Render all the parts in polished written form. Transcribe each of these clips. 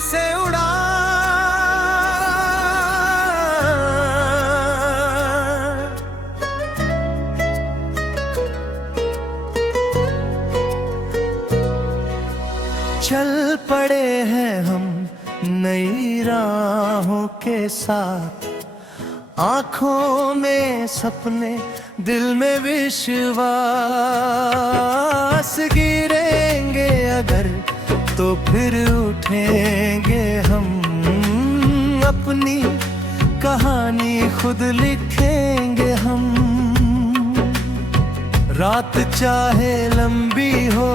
से उड़ा। चल पड़े हैं हम नई राहों के साथ, आंखों में सपने दिल में विश्वास। गिरेंगे अगर तो फिर उठेंगे हम, अपनी कहानी खुद लिखेंगे हम। रात चाहे लंबी हो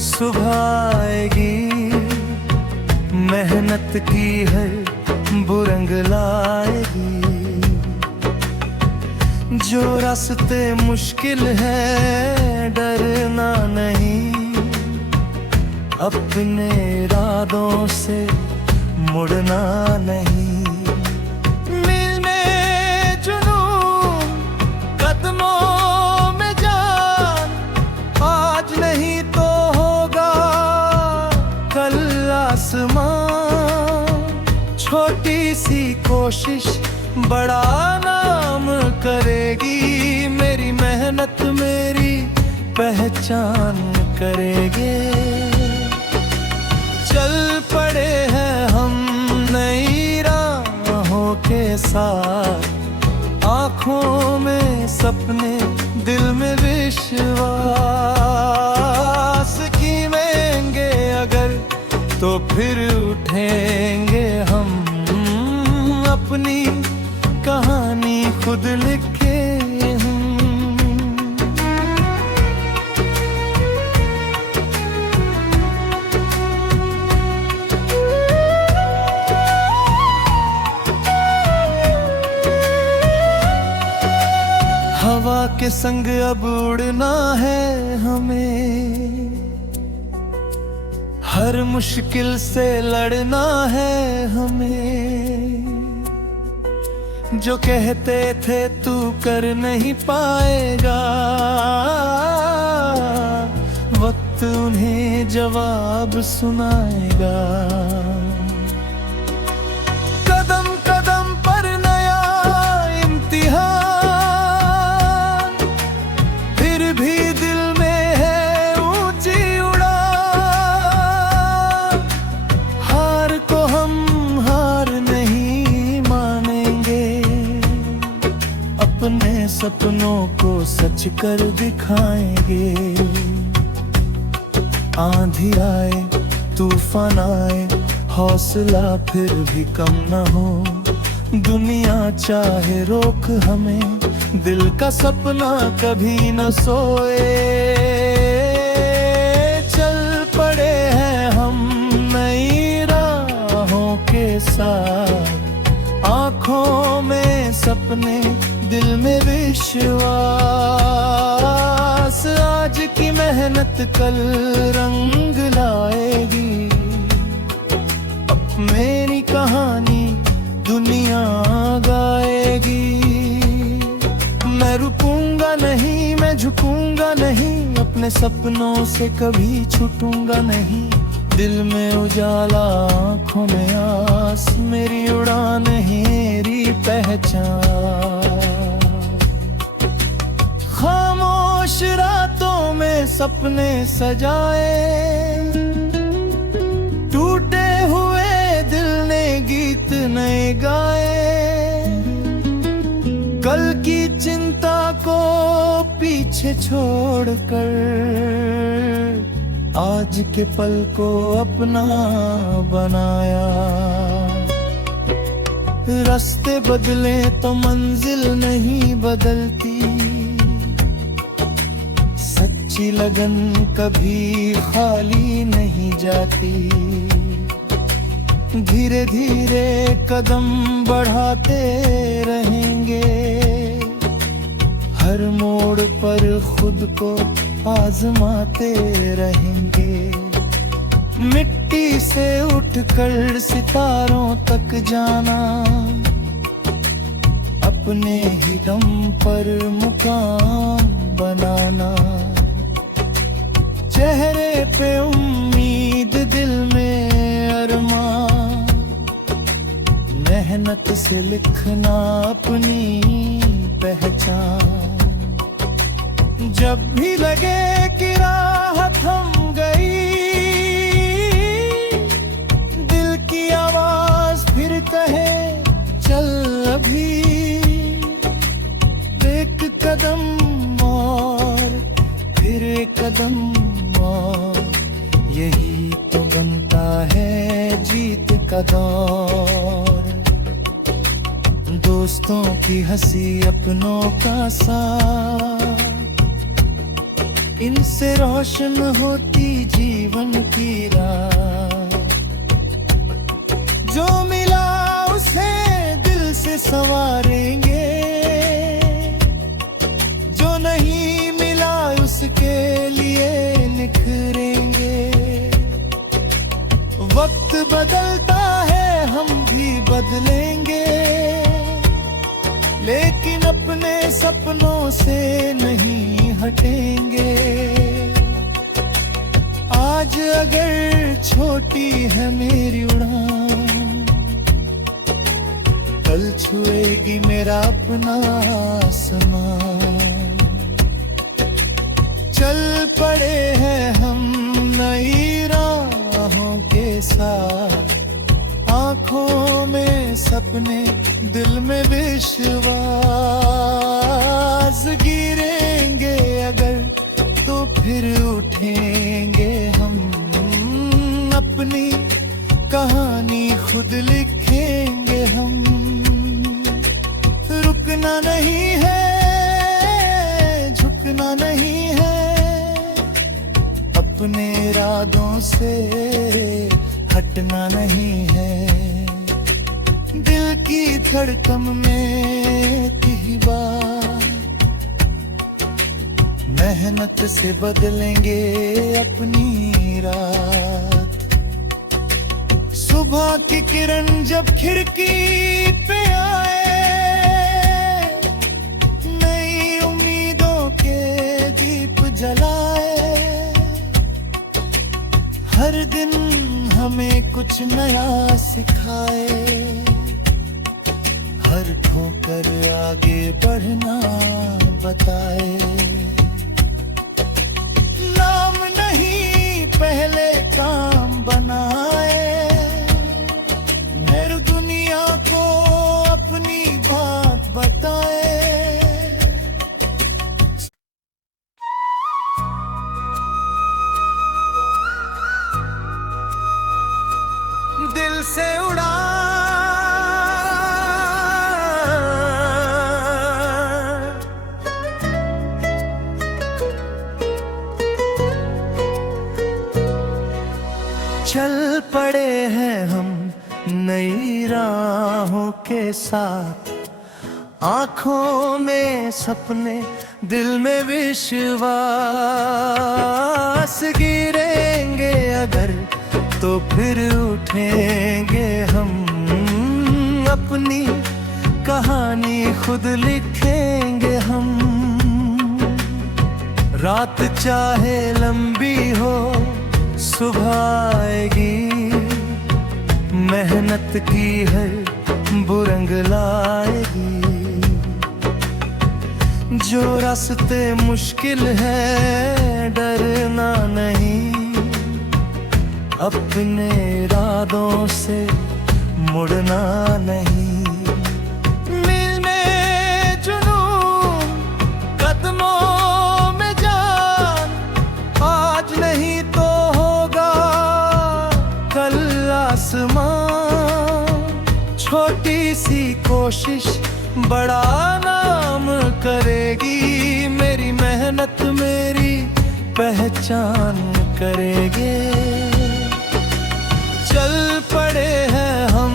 सुबह आएगी, मेहनत की है बुरंग लाएगी। जो रास्ते मुश्किल है डरना नहीं, अपने इरादों से मुड़ना नहीं। मील में जुनून कदमों में जान, आज नहीं तो होगा कल आसमान। छोटी सी कोशिश बड़ा नाम करेगी, मेरी मेहनत मेरी पहचान करेंगे। चल पड़े हैं हम नई राहों के साथ, आंखों में सपने दिल में विश्वास। कीमेंगे अगर तो फिर उठेंगे हम, अपनी कहानी खुद लिखे हम। हवा के संग अब उड़ना है हमें, हर मुश्किल से लड़ना है हमें। जो कहते थे तू कर नहीं पाएगा, वक्त उन्हें जवाब सुनाएगा। कदम कदम पर नया इम्तिहान, फिर भी दिल में है ऊंची उड़ान। हार को हम हार नहीं मानेंगे, अपने सपनों को सच कर दिखाएंगे। आंधी आए तूफान आए हौसला फिर भी कम न हो, दुनिया चाहे रोक हमें दिल का सपना कभी न सोए। चल पड़े हैं हम नई राहों के साथ, आंखों में सपने दिल में विश्वास। आज की मेहनत कल रंग लाएगी, अब मेरी कहानी दुनिया गाएगी। मैं रुकूंगा नहीं, मैं झुकूंगा नहीं, अपने सपनों से कभी छूटूंगा नहीं। दिल में उजाला आँखों में आस, मेरी उड़ान मेरी पहचान। खामोश रातों में सपने सजाए, टूटे हुए दिल ने गीत नए गाए। कल की चिंता को पीछे छोड़कर आज के पल को अपना बनाया। रास्ते बदले तो मंजिल नहीं बदलती, सच्ची लगन कभी खाली नहीं जाती। धीरे धीरे कदम बढ़ाते रहेंगे, हर मोड़ पर खुद को आजमाते रहेंगे। मिट्टी से उठकर सितारों तक जाना, अपने ही दम पर मुकाम बनाना। चेहरे पे उम्मीद, दिल में अरमान, मेहनत से लिखना अपनी पहचान। जब भी लगे कि राह थम गई, दिल की आवाज फिर कहे चल अभी। एक कदम और फिर एक कदम और, यही तो बनता है जीत का दौर। दोस्तों की हंसी, अपनों का साथ, इनसे रोशन होती जीवन की राह। जो मिला उसे दिल से संवारेंगे, जो नहीं मिला उसके लिए निखरेंगे। वक्त बदलता है, हम भी बदलेंगे, लेकिन अपने सपनों से नहीं हटेंगे। आज अगर छोटी है मेरी उड़ान, कल छुएगी मेरा अपना आसमान। चल पड़े हैं हम नई राहों के साथ, आंखों में सपने, दिल में विश्वास। गिरेंगे अगर तो फिर उठेंगे हम, अपनी कहानी खुद लिखेंगे हम। रुकना नहीं है, झुकना नहीं है, अपने इरादों से हटना नहीं है। दिल की धड़कन में थी बात, मेहनत से बदलेंगे अपनी रात। सुबह की किरण जब खिड़की पे आए, नई उम्मीदों के दीप जलाए। हर दिन हमें कुछ नया सिखाए, हर ठोकर आगे बढ़ना बताए। नाम नहीं पहले काम बनाए, मेरी दुनिया को अपनी बात बताए। दिल से उड़ा चल पड़े हैं हम नई राहों के साथ, आंखों में सपने, दिल में विश्वास। गिरेंगे अगर तो फिर उठेंगे हम, अपनी कहानी खुद लिखेंगे हम। रात चाहे लंबी हो, सुबह आएगी, मेहनत की है बुरंग लाएगी। जो रास्ते मुश्किल है डरना नहीं, अपने इरादों से मुड़ना नहीं। मील में जुनून, कदमों में जान, आज नहीं तो होगा कल आसमान। छोटी सी कोशिश बड़ा नाम करेगी, मेरी मेहनत मेरी पहचान करेंगे। चल पड़े हैं हम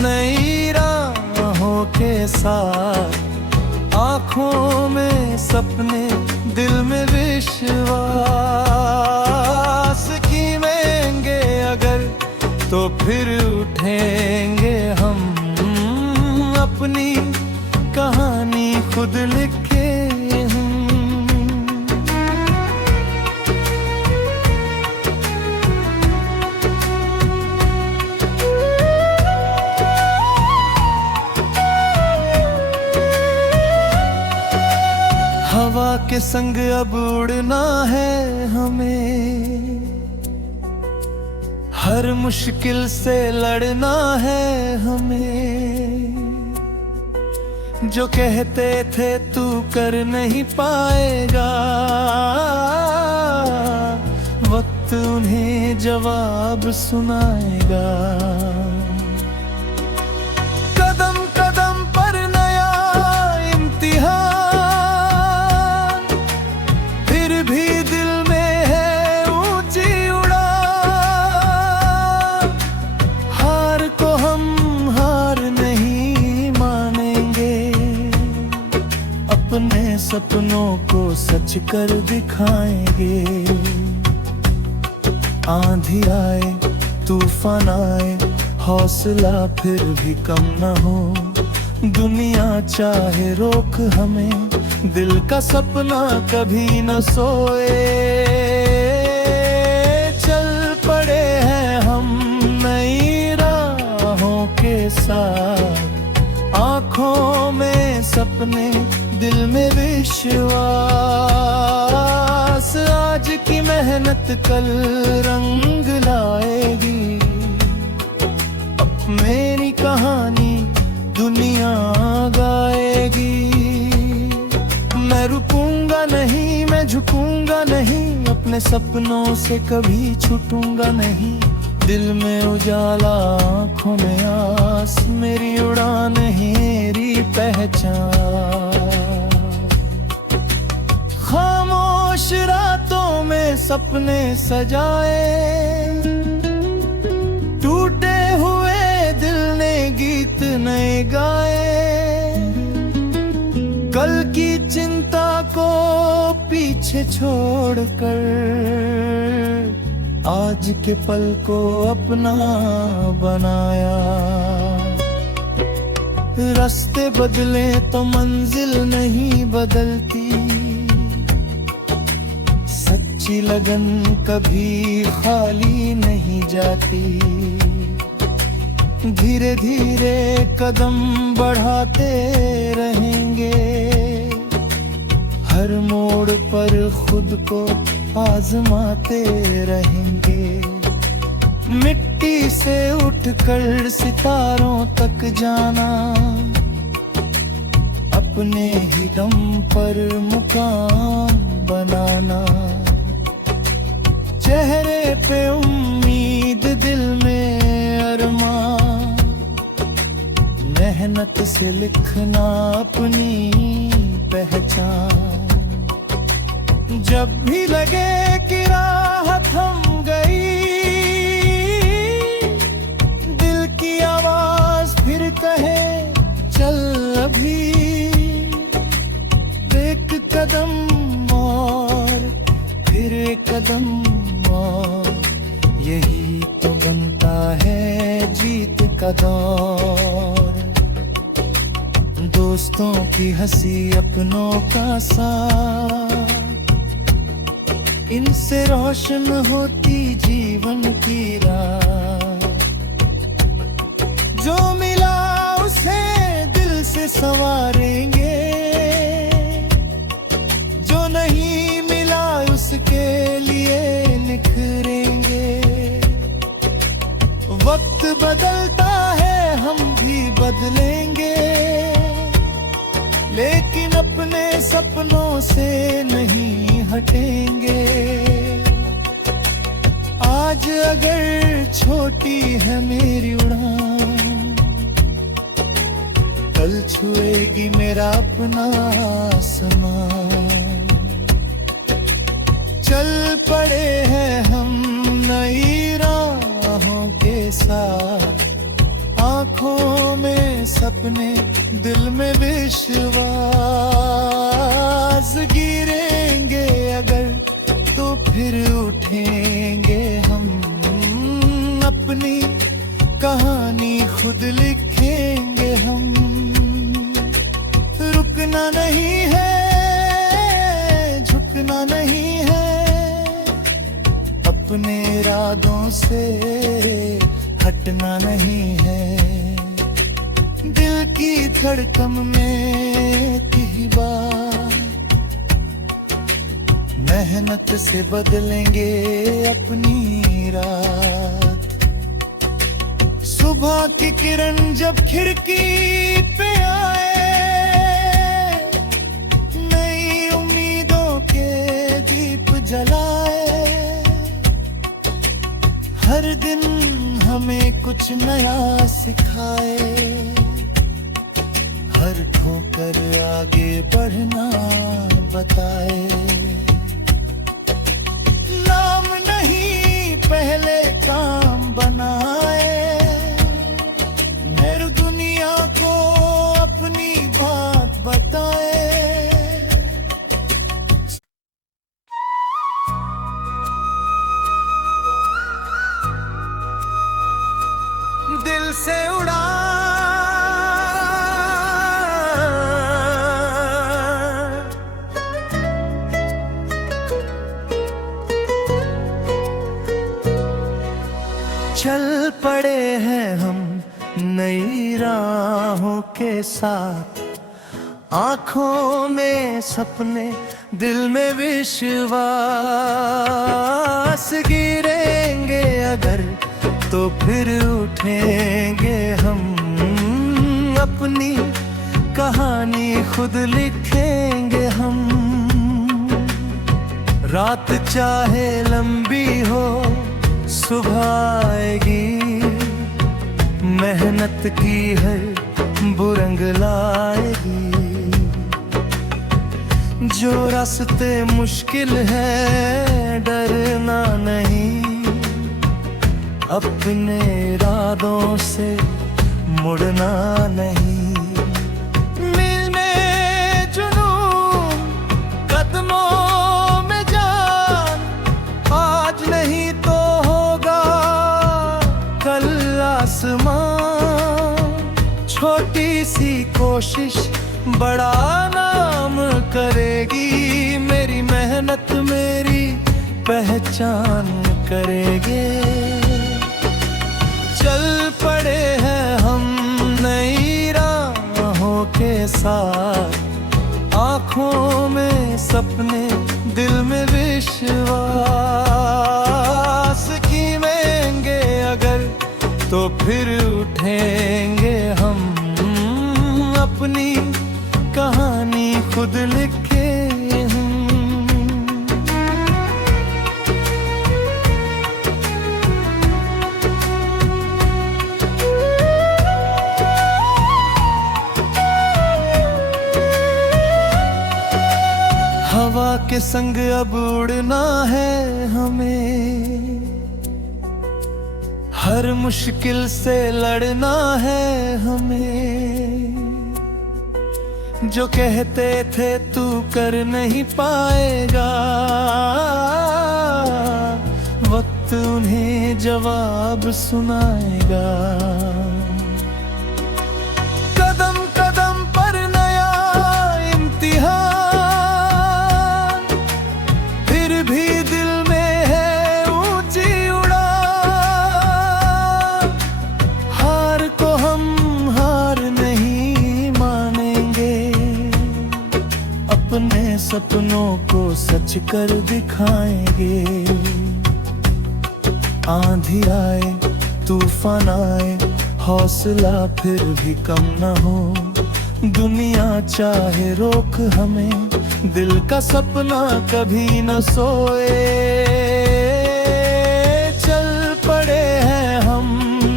नई राहों के साथ, आंखों में सपने, दिल में विश्वास। कीमेंगे अगर तो फिर उठेंगे हम, अपनी कहानी खुद लिखे हम। हवा के संग अब उड़ना है हमें, हर मुश्किल से लड़ना है हमें। जो कहते थे तू कर नहीं पाएगा, वक्त उन्हें जवाब सुनाएगा। कदम कदम पर नया इम्तिहान, फिर भी दिल में है ऊंची उड़ान। हार को हम हार नहीं मानेंगे, अपने सपनों को सच कर दिखाएंगे। आंधी आए तूफान आए, हौसला फिर भी कम न हो। दुनिया चाहे रोक हमें, दिल का सपना कभी न सोए। चल पड़े हैं हम नई राहों के साथ, आंखों में सपने दिल में विश्वास। आज की मेहनत कल रंग लाएगी, अब मेरी कहानी दुनिया गाएगी। मैं रुकूंगा नहीं, मैं झुकूंगा नहीं, अपने सपनों से कभी छूटूंगा नहीं। दिल में उजाला आँखों में आस, मेरी उड़ान मेरी पहचान। खामोश रातों में सपने सजाए, टूटे हुए दिल ने गीत नए गाए। कल की चिंता को पीछे छोड़कर, आज के पल को अपना बनाया। रास्ते बदले तो मंजिल नहीं बदलती, सच्ची लगन कभी खाली नहीं जाती। धीरे धीरे कदम बढ़ाते रहेंगे, हर मोड़ पर खुद को आजमाते रहेंगे। मिट्टी से उठकर सितारों तक जाना, अपने ही दम पर मुकाम बनाना। चेहरे पे उम्मीद, दिल में अरमान, मेहनत से लिखना अपनी पहचान। जब भी लगे कि राह थम गई, दिल की आवाज फिर कहे चल अभी। एक कदम और फिर एक कदम और, यही तो बनता है जीत का दौर। दोस्तों की हंसी, अपनों का साथ, इनसे रोशन होती जीवन की राह। जो मिला उसे दिल से संवारेंगे, जो नहीं मिला उसके लिए निखरेंगे। वक्त बदलता है हम भी बदलेंगे, लेकिन अपने सपनों से नहीं हटेंगे। आज अगर छोटी है मेरी उड़ान, कल छुएगी मेरा अपना आसमान। चल पड़े हैं हम नई राहों के साथ, आंखों में सपने दिल में विश्वास। गिरेंगे अगर तो फिर उठेंगे हम, अपनी कहानी खुद लिखेंगे हम। रुकना नहीं है, झुकना नहीं है, अपने इरादों से हटना नहीं है। दिल की धड़कन में थी बात, मेहनत से बदलेंगे अपनी रात। सुबह की किरण जब खिड़की पे आए, नई उम्मीदों के दीप जलाए। हर दिन हमें कुछ नया सिखाए, हर ठोकर आगे बढ़ना बताए। नाम नहीं पहले काम बनाए, मेरी दुनिया को अपनी बात बताए। दिल से उड़ा चल पड़े हैं हम नई राहों के साथ। आंखों में सपने, दिल में विश्वास। गिरेंगे अगर तो फिर उठेंगे हम, अपनी कहानी खुद लिखेंगे हम। रात चाहे लंबी हो सुबह आएगी, मेहनत की है बुरंग लाएगी। जो रास्ते मुश्किल है डरना नहीं, अपने इरादों से मुड़ना नहीं। मील में जुनून, कदमों में जान, आज नहीं तो होगा कल आसमान। छोटी सी कोशिश बड़ा नाम करेगी, मेरी मेहनत मेरी पहचान करेंगे। चल पड़े हैं हम नई राहों के साथ। आंखों में सपने, दिल में विश्वास। कीमेंगे अगर तो फिर उठेंगे हम, अपनी कहानी खुद लिखे हम। हवा के संग अब उड़ना है हमें, हर मुश्किल से लड़ना है हमें। जो कहते थे तू कर नहीं पाएगा, वक्त उन्हें जवाब सुनाएगा। कदम कदम पर नया इम्तिहान, फिर भी दिल में है ऊंची उड़ान। हार को हम हार नहीं मानेंगे, अपने सपनों को सच कर दिखाएंगे। आंधी आए तूफान आए, हौसला फिर भी कम न हो। दुनिया चाहे रोक हमें, दिल का सपना कभी न सोए। चल पड़े हैं हम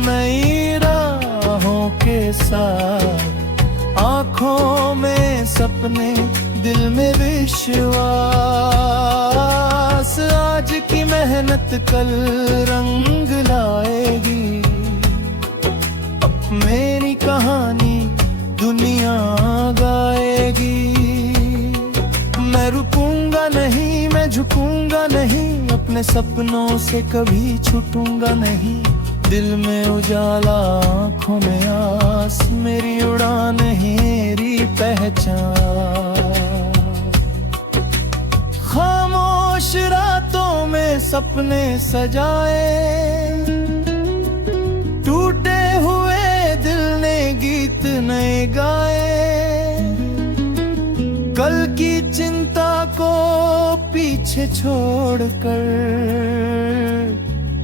नई राहों के साथ। आंखों में सपने, दिल में विश्वास। आज की मेहनत कल रंग लाएगी, अब मेरी कहानी दुनिया गाएगी। मैं रुकूंगा नहीं, मैं झुकूंगा नहीं, अपने सपनों से कभी छूटूंगा नहीं। दिल में उजाला, आँखों में आस, मेरी उड़ान मेरी पहचान। खामोश रातों में सपने सजाए, टूटे हुए दिल ने गीत नए गाए। कल की चिंता को पीछे छोड़कर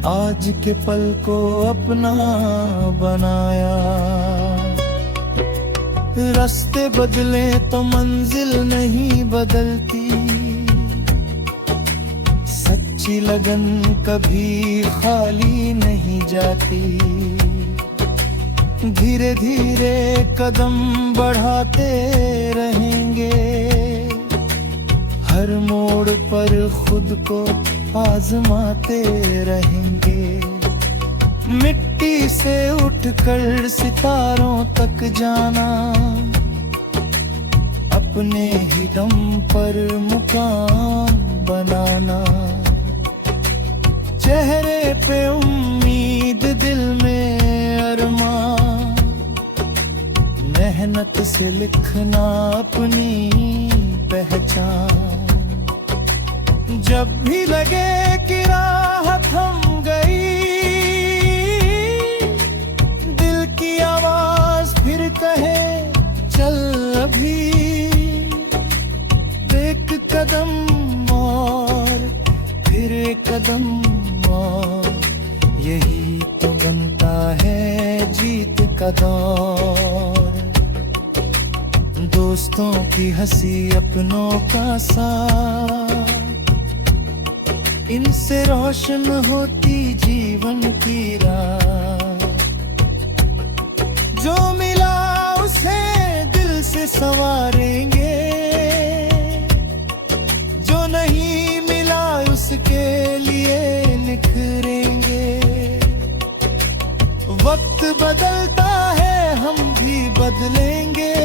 आज के पल को अपना बनाया। रास्ते बदले तो मंजिल नहीं बदलती, सच्ची लगन कभी खाली नहीं जाती। धीरे धीरे कदम बढ़ाते रहेंगे, हर मोड़ पर खुद को आजमाते रहेंगे। मिट्टी से उठकर सितारों तक जाना, अपने ही दम पर मुकाम बनाना। चेहरे पे उम्मीद, दिल में अरमान, मेहनत से लिखना अपनी पहचान। जब भी लगे कि राह थम गई, दिल की आवाज फिर कहे चल अभी। एक कदम और फिर एक कदम और, यही तो बनता है जीत का दौर। दोस्तों की हंसी, अपनों का साथ, इनसे रोशन होती जीवन की राह। जो मिला उसे दिल से संवारेंगे, जो नहीं मिला उसके लिए निखरेंगे। वक्त बदलता है, हम भी बदलेंगे,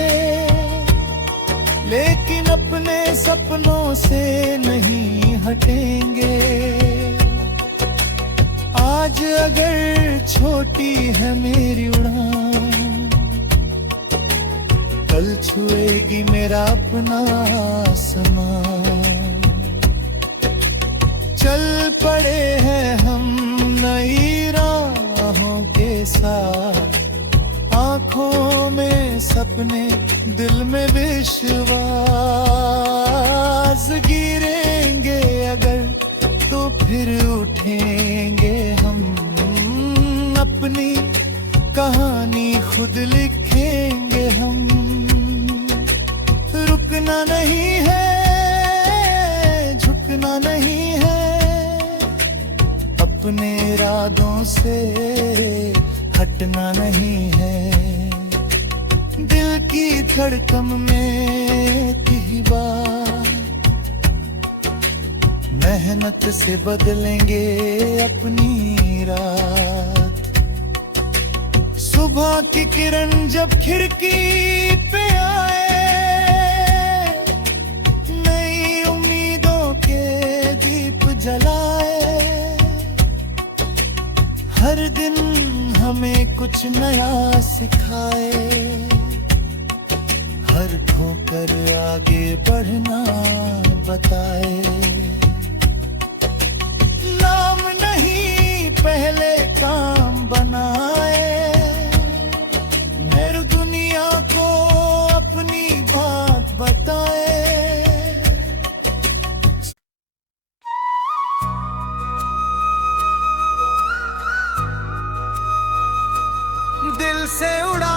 लेकिन अपने सपनों से नहीं हटेंगे। आज अगर छोटी है मेरी उड़ान, कल छुएगी मेरा अपना आसमान। चल पड़े हैं हम नई राहों के साथ, आंखों में सपने, दिल में विश्वास। गिरेंगे अगर तो फिर उठेंगे हम, अपनी कहानी खुद लिखेंगे हम। रुकना नहीं है, झुकना नहीं है, अपने इरादों से हटना नहीं है। दिल की धड़कन में की बात, मेहनत से बदलेंगे अपनी रात। सुबह की किरण जब खिड़की पे आए, नई उम्मीदों के दीप जलाए। हर दिन हमें कुछ नया सिखाए, हर ठोकर आगे बढ़ना बताए। नाम नहीं पहले काम बनाए, मेरी दुनिया को अपनी बात बताए। दिल से उड़ा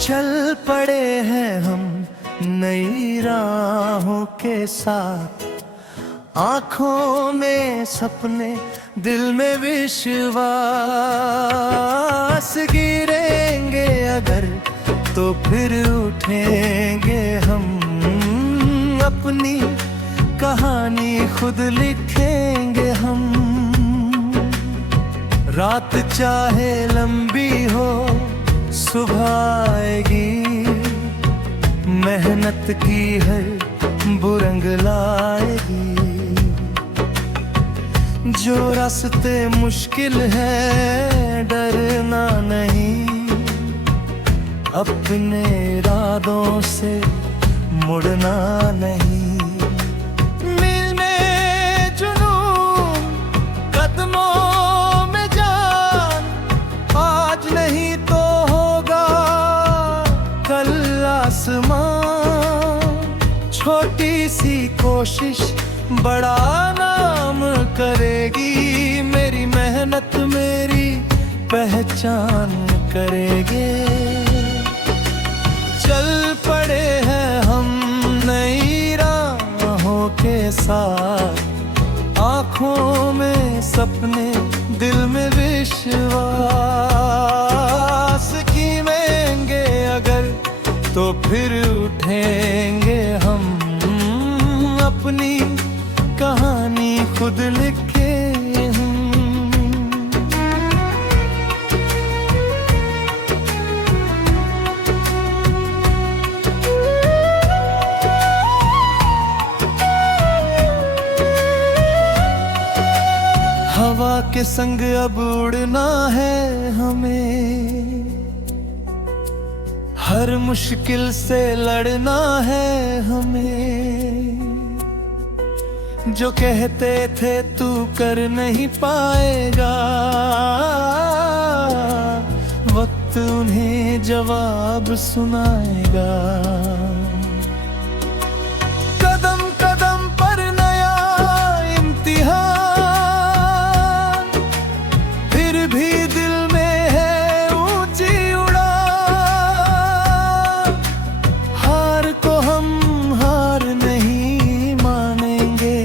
चल पड़े हैं हम नई राहों के साथ, आंखों में सपने, दिल में विश्वास। गिरेंगे अगर तो फिर उठेंगे हम, अपनी कहानी खुद लिखेंगे हम। रात चाहे लंबी हो, सुबह आएगी, मेहनत की है बुरंग लाएगी। जो रास्ते मुश्किल है डरना नहीं, अपने इरादों से मुड़ना नहीं। मिल में जुनून कदमों कोशिश बड़ा नाम करेगी, मेरी मेहनत मेरी पहचान करेंगे। चल पड़े हैं हम नई राहों के साथ, आँखों में सपने दिल में विश्वास, कीमेंगे अगर तो फिर उठेंगे हम, अपनी कहानी खुद लिखे हम। हवा के संग अब उड़ना है हमें, हर मुश्किल से लड़ना है हमें। जो कहते थे तू कर नहीं पाएगा, वक्त उन्हें जवाब सुनाएगा। कदम कदम पर नया इम्तिहान, फिर भी दिल में है ऊंची उड़ान। हार को हम हार नहीं मानेंगे,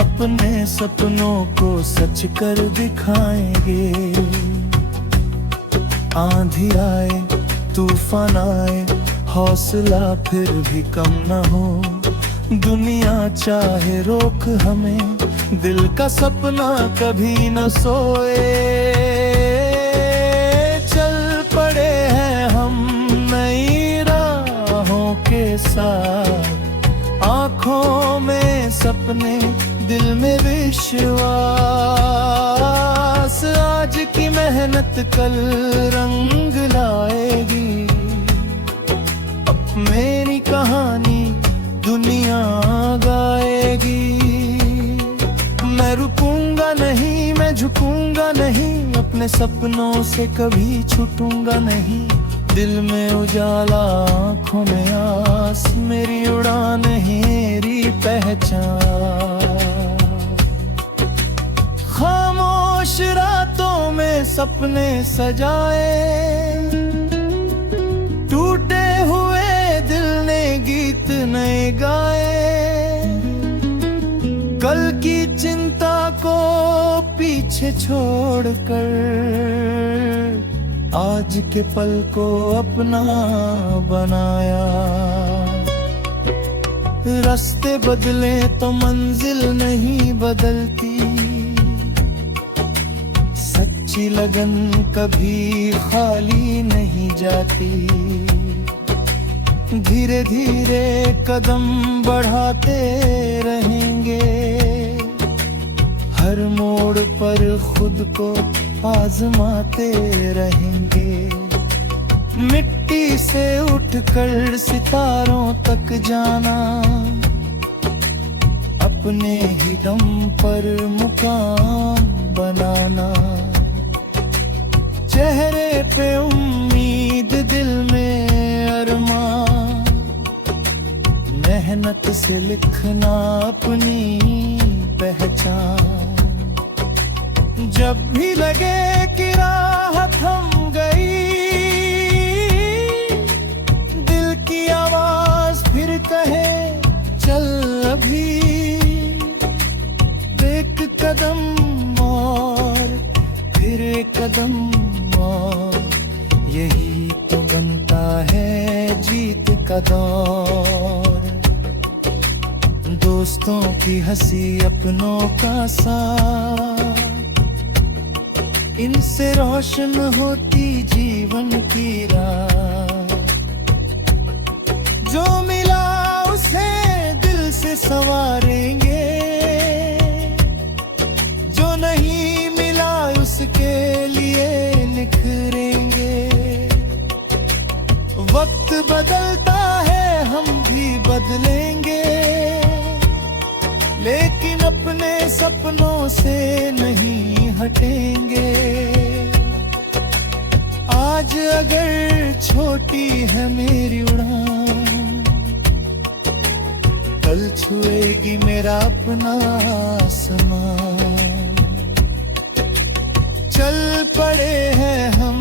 अपने सपनों को सच कर दिखाएंगे। आंधी आए तूफान आए, हौसला फिर भी कम न हो। दुनिया चाहे रोक हमें, दिल का सपना कभी न सोए। चल पड़े हैं हम नई राहों के साथ, आँखों में सपने दिल में विश्वास। आज की मेहनत कल रंग लाएगी, अब मेरी कहानी दुनिया गाएगी। मैं रुकूंगा नहीं, मैं झुकूंगा नहीं, अपने सपनों से कभी छूटूंगा नहीं। दिल में उजाला आँखों में आस, मेरी उड़ान मेरी पहचान। खामोश रातों में सपने सजाए, टूटे हुए दिल ने गीत नए गाए। कल की चिंता को पीछे छोड़कर, आज के पल को अपना बनाया। रास्ते बदले तो मंजिल नहीं बदलती, सच्ची लगन कभी खाली नहीं जाती। धीरे धीरे कदम बढ़ाते रहेंगे, हर मोड़ पर खुद को आजमाते रहेंगे। मिट्टी से उठकर सितारों तक जाना, अपने ही दम पर मुकाम बनाना। चेहरे पे उम्मीद, दिल में अरमान, मेहनत से लिखना अपनी पहचान। जब भी लगे कि राह थम गई, दिल की आवाज फिर कहे चल अभी। एक कदम और फिर एक कदम और, यही तो बनता है जीत का दौर। दोस्तों की हंसी, अपनों का साथ, इनसे रोशन होती जीवन की राह। जो मिला उसे दिल से संवारेंगे, जो नहीं मिला उसके लिए निखरेंगे। वक्त बदलता है, हम भी बदलेंगे, लेकिन अपने सपनों से नहीं हटेंगे। आज अगर छोटी है मेरी उड़ान, कल छुएगी मेरा अपना आसमां। चल पड़े हैं हम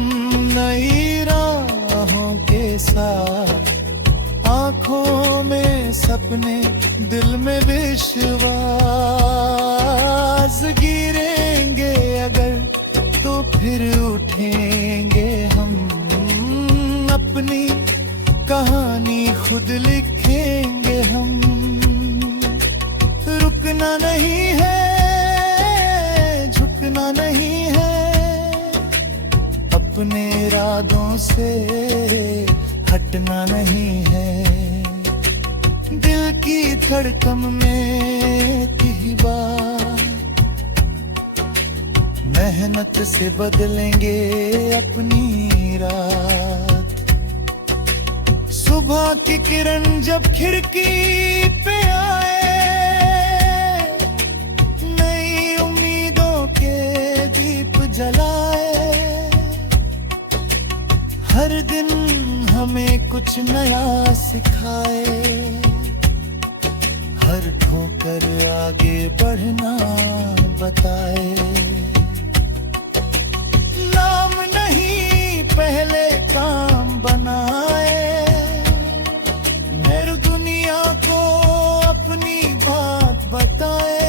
नई राहों के साथ, आंखों में सपने दिल में विश्वास। गिरेंगे अगर तो फिर उठेंगे हम, अपनी कहानी खुद लिखेंगे हम। रुकना नहीं है, झुकना नहीं है, अपने इरादों से हटना नहीं है। दिल की धड़कन में की बात, मेहनत से बदलेंगे अपनी रात। सुबह की किरण जब खिड़की पे आए, नई उम्मीदों के दीप जलाए। हर दिन हमें कुछ नया सिखाए, हर ठोकर आगे बढ़ना बताए। नाम नहीं पहले काम बनाए, मेरी दुनिया को अपनी बात बताए।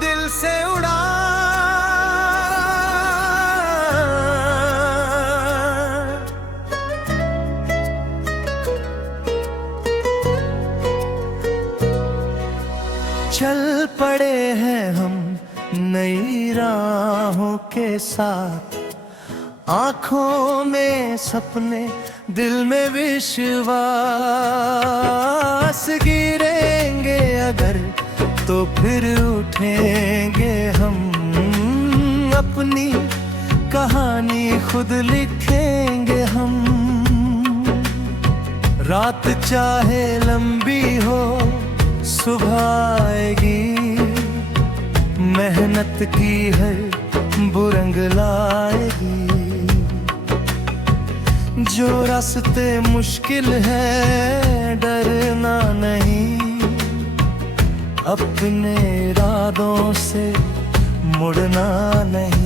दिल से उड़ा चल पड़े हैं हम नई राहों के साथ, आंखों में सपने दिल में विश्वास। गिरेंगे अगर तो फिर उठेंगे हम, अपनी कहानी खुद लिखेंगे हम। रात चाहे लंबी हो सुबह आएगी, मेहनत की है बुरंग लाएगी। जो रास्ते मुश्किल है डरना नहीं, अपने इरादों से मुड़ना नहीं।